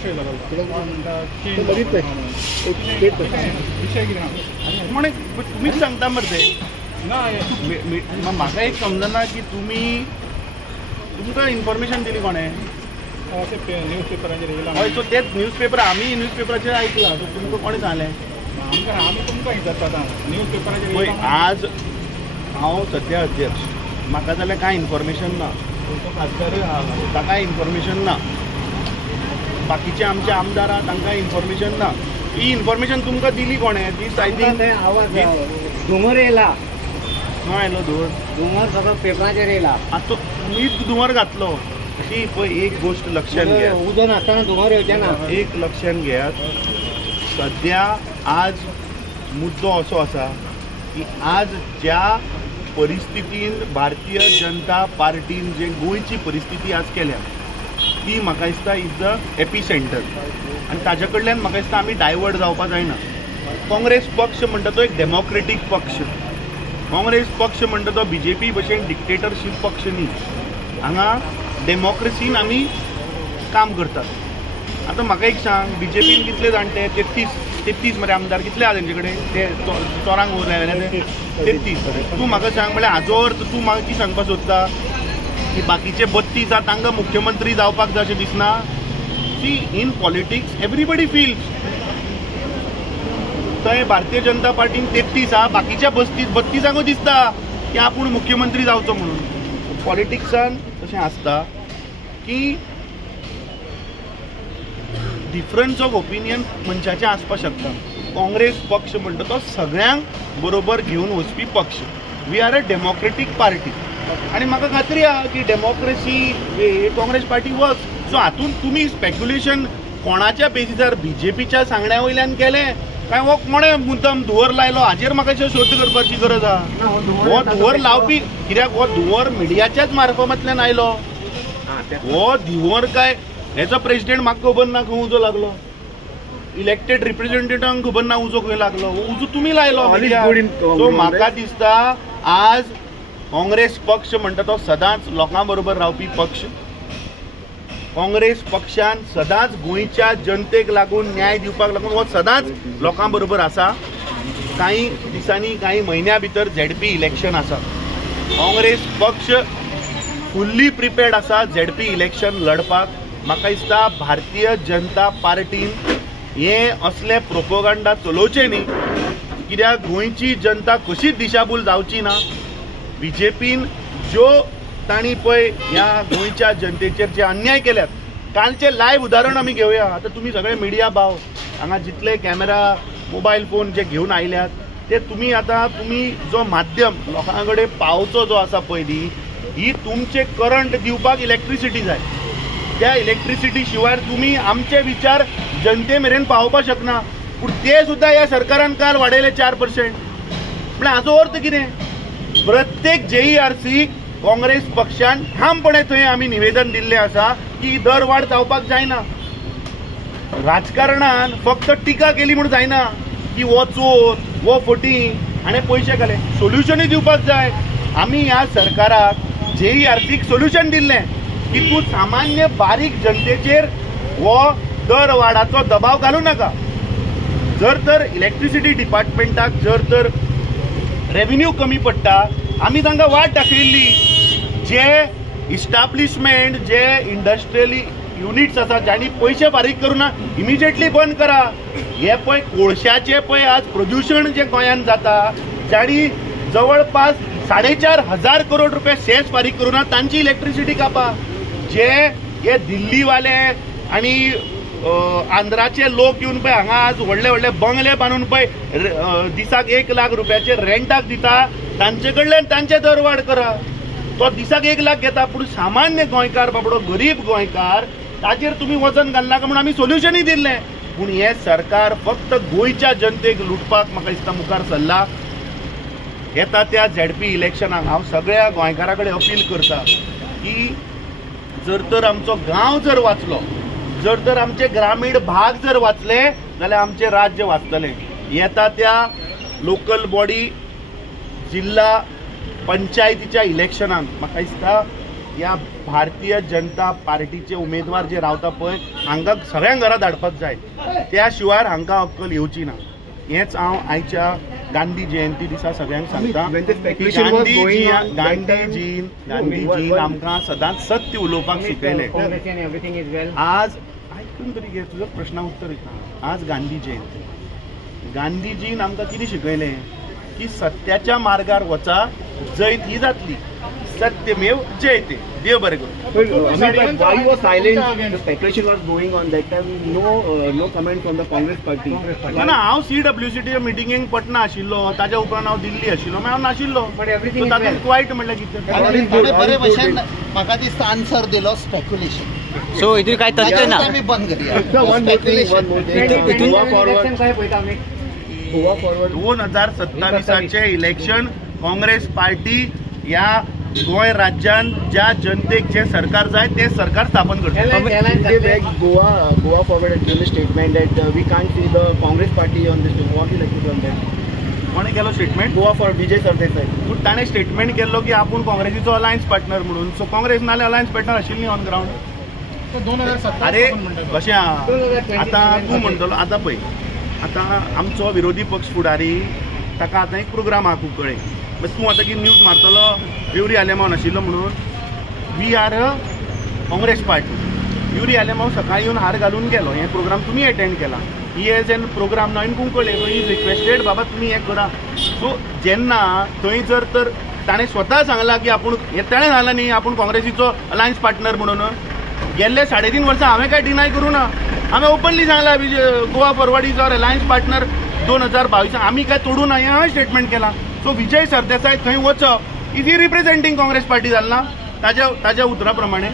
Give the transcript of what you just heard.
विषय जालो म्हणे तुम्हीच सांगता मरे ते ना म्हाका एक समजना की तुमकां इन्फॉर्मेशन दिली कोणे न्यूजपेपराचेर येयला हय सो तेच न्यूजपेपर आमी न्यूजपेपराचेर ऐकला सो तुमकां कोणे सांगलें आमी तुमकां विचारता न्यूजपेपराचेर पळय आज हांव सध्या अध्यक्ष म्हाका जाल्यार कांय इन्फॉर्मेशन ना खासदार ताका इन्फॉर्मेशन ना बाकीचे आमचे आमदार आहा तांकां इन्फॉर्मेशन ना ही इन्फॉर्मेशन तुमकां दिली कोणे दीस आय थिंक धुंवर येयला खंय आयलो धुंवर सगळो पेपराचेर येयला आतां तुमीच धुंवर घातलो ती पळय एक गोश्ट लक्षात घेयात उदक नासतना धुंवर येवचें ना एक लक्षात घेयात सध्या आज मुद्दो असो आसा की आज ज्या परिस्थितीन भारतीय जनता पार्टीन जे गोंयची परिस्थिती आज केल्या ती म्हाका दिसता इज द एपी सेंटर आनी ताजे कडल्यान म्हाका दिसता आमी डायवर्ट जावपाक जायना काँग्रेस पक्ष म्हणटा तो एक डेमोक्रेटीक पक्ष काँग्रेस पक्ष म्हणटा तो BJP भशेन डिक्टेटरशीप पक्ष न्ही हांगा डेमोक्रेसीन आमी काम करतात आतां म्हाका एक सांग BJPन कितले जाणटे 33 मरे आमदार कितले आहा तेंचे कडेन ते चोरांक उरले ते 33 तूं म्हाका सांग म्हळ्यार हाजो अर्थ तूं म्हाका कितें सांगपाक सोदता की बाकीचे 32 आहा तांकां मुख्यमंत्री जावपाक जाय अशें दिसना see in politics everybody feels थंय भारतीय जनता पार्टीन 33 आहा बाकीच्या 32 दिसता की आपूण मुख्यमंत्री जावचो म्हणून पॉलिटिक्सान तशें आसता की डिफरन्स ऑफ ओपिनियन मनशाचें आसपाक शकता काँग्रेस पक्ष म्हणटा तो सगळ्यांक बरोबर घेवन वचपी पक्ष we are a democratic party आनी म्हाका खात्री आहा की democracy Congress party works so हातूंत तुमी स्पेक्युलेशन कोणाच्या बेजिसार BJPच्या सांगण्या वयल्यान केलें काय हो कोणे मुद्दम धुंवर लायलो हाजेर म्हाका शोध करपाची गरज आहा हो धुंवर लावपी कित्याक हो धुंवर मिडियाच्याच मार्फतांतल्यान आयलो हो धुंवर काय हेचो प्रेसिडेंट म्हाका खबर ना खंय उजो लागलो इलेक्टेड रिप्रेझेंटेटिव्हांक खबर ना उजो खंय लागलो उजो तुमी लायलो सो म्हाका दिसता आज काँग्रेस पक्ष म्हणटा तो सदांच लोकां बरोबर रावपी पक्ष काँग्रेस पक्षान सदांच गोंयच्या जनतेक लागून न्याय दिवपाक लागून हो सदांच लोकां बरोबर आसा काही दिसांनी काही म्हयन्या भितर ZP इलेक्शन आसा काँग्रेस पक्ष फुल्ली प्रिपेर्ड आसा ZP इलेक्शन लडपाक म्हाका दिसता भारतीय जनता पार्टीन हे असले प्रोपोगंडा चलोवचे न्ही कित्याक गोंयची जनता कशीच दिशाभूल जावची ना BJPन ज्यो तांणी पळय ह्या गोंयच्या जनतेचेर जे अन्याय केल्यात कालचे लायव्ह उदाहरण आमी घेवया आतां तुमी सगळे मिडिया भाव हांगा जितले कॅमेरा मोबायल फोन जे घेवन आयल्यात ते तुमी जो माध्यम लोकां कडेन पावचो जो आसा पयली ही तुमचे करंट दिवपाक इलेक्ट्रिसिटी जाय त्या इलेक्ट्रिसिटी शिवाय तुमी आमचे विचार जनते मेरेन पावोवपाक शकना पूण ते सुद्दां ह्या सरकारान काल वाडयले 4% म्हळ्यार हाचो अर्थ कितें प्रत्येक JERC काँग्रेस पक्षान ठामपणे थंय आमी निवेदन दिल्लें आसा की दर वाड जावपाक जायना राजकारणान फक्त टिका केली म्हणून जायना की वो चोर वो फटींग हाणें पयशे घाले सोल्युशनूय दिवपाक जाय आमी ह्या सरकाराक JERCक सोल्युशन दिल्लें की तूं सामान्य बारीक जनतेचेर वो दर वाडाचो दबाव घालूं नाका जर तर इलेक्ट्रिसिटी डिपार्टमेंटाक जर तर रेव्हेन्यू कमी पडटा आमी तांकां वाट दाखयल्ली जे इस्टाब्लिशमेंट जे इंडस्ट्रियली युनिट्स आसा जांणी पयशे फारीक करूं ना इमिजिएटली बंद करा हे पळय कोळशाचे पळय आज प्रदूषण जे गोंयांत जाता जांणी जवळपास 4,500 करोड रुपया सेस फारीक करूं ना तांची इलेक्ट्रिसिटी कापा जे हे दिल्लीवाले आनी आंध्राचे लोक येवन पळय हांगा आज व्हडले व्हडले बंगले बांदून पळय दिसाक 1 लाख रुपयाचे रेंटाक दिता तांचे कडल्यान तांचे दर वाड करा तो दिसाक 1 लाख घेता पूण सामान्य गोंयकार बाबडो गरीब गोंयकार ताचेर तुमी वजन घालनाका म्हणून आमी सोल्युशनूय दिल्लें पूण हे सरकार फक्त गोंयच्या जनतेक लुटपाक म्हाका दिसता मुखार सरला येता त्या ZP इलेक्शनाक हांव सगळ्या गोंयकारां कडेन अपील करता की जर तर आमचो गांव जर वाचलो जर तर आमचे ग्रामीण भाग जर वाचले जाल्यार आमचे राज्य वाचतलें येता त्या लोकल बॉडी जिल्हा पंचायतीच्या इलेक्शनाक म्हाका दिसता ह्या भारतीय जनता पार्टीचे उमेदवार जे रावता पळय हांकां सगळ्यांक घरा धाडपाक जाय, त्या शिवाय हांकां अक्कल येवची ना. हेच हांव आयच्या गांधी जयंती दिसा सगळ्यांक सांगता. गांधीजीन आमकां सदांच सत्य उलोवपाक शिकयलें. आज आयकून तरी घे, तुजो प्रश्नाक उत्तर दिता. आज गांधी जयंती. गांधीजीन आमकां कितें शिकयलें की सत्याच्या मार्गार वचा, जैत ही जातली. सत्यमेव जयते. देव बरें करूं. Why you were silent? The speculation was going on that time. No comment from the Congress party. ना हांव CWCT मिटिंगेक पटना आशिल्लो, ताच्या उपरांत हांव दिल्ली आशिल्लो, मागीर हांव नाशिल्लो. तातूंत वायट म्हणल्यार कितें? बरे भशेन म्हाका दिसता आन्सर दिलो स्पेक्युलेशन. सो हितून काय तथ्य ना. आमी बंद करया. Goa forward. 2027चे इलेक्शन काँग्रेस पार्टी ह्या गोंय राज्यान ज्या जनतेक जे सरकार जाय ते सरकार स्थापन करतले. Goa forward had given a statement that we can't see the Congress party on this. What you like to say that? कोणे केलो statement? Goa for Vijay Sardesai. पूण ताणें स्टेटमेंट केल्लो की आपूण काँग्रेसीचो अलायन्स पार्टनर म्हणून. सो काँग्रेस नाल्यार अलायन्स पार्टनर आशिल्ली ऑन ग्राउंड. 2017 अरे कशें आतां तूं म्हणटलो, आतां पळय, आतां आमचो विरोधी पक्ष फुडारी ताका आतां एक प्रोग्राम आहा कुंकळे. तूं आतां कितें न्यूज मारतलो युरी आलेमांव नाशिल्लो म्हणून. We are a Congress party. Yuri Alemao सकाळी येवन हार घालून गेलो. हे प्रोग्राम तुमी अटेंड केला. ही एज एन प्रोग्राम ना in Cuncolim. So is requested बाबा तुमी हें करा. सो जेन्ना थंय जर तर ताणें स्वता सांगला की आपूण हें ताणें सांगलां न्ही आपूण काँग्रेसीचो अलायन्स पार्टनर म्हणून. गेल्ले 3.5 वर्सां हांवें काय डिनाय करूं ना. हांवें ओपनली सांगला Goa forward is our alliance partner 2022. आमी काय तोडूं ना, हें हांवें स्टेटमेंट केला. सो विजय सरदेसाय थंय वचप is he representing Congress party जालना ताज्या उतरा प्रमाणे.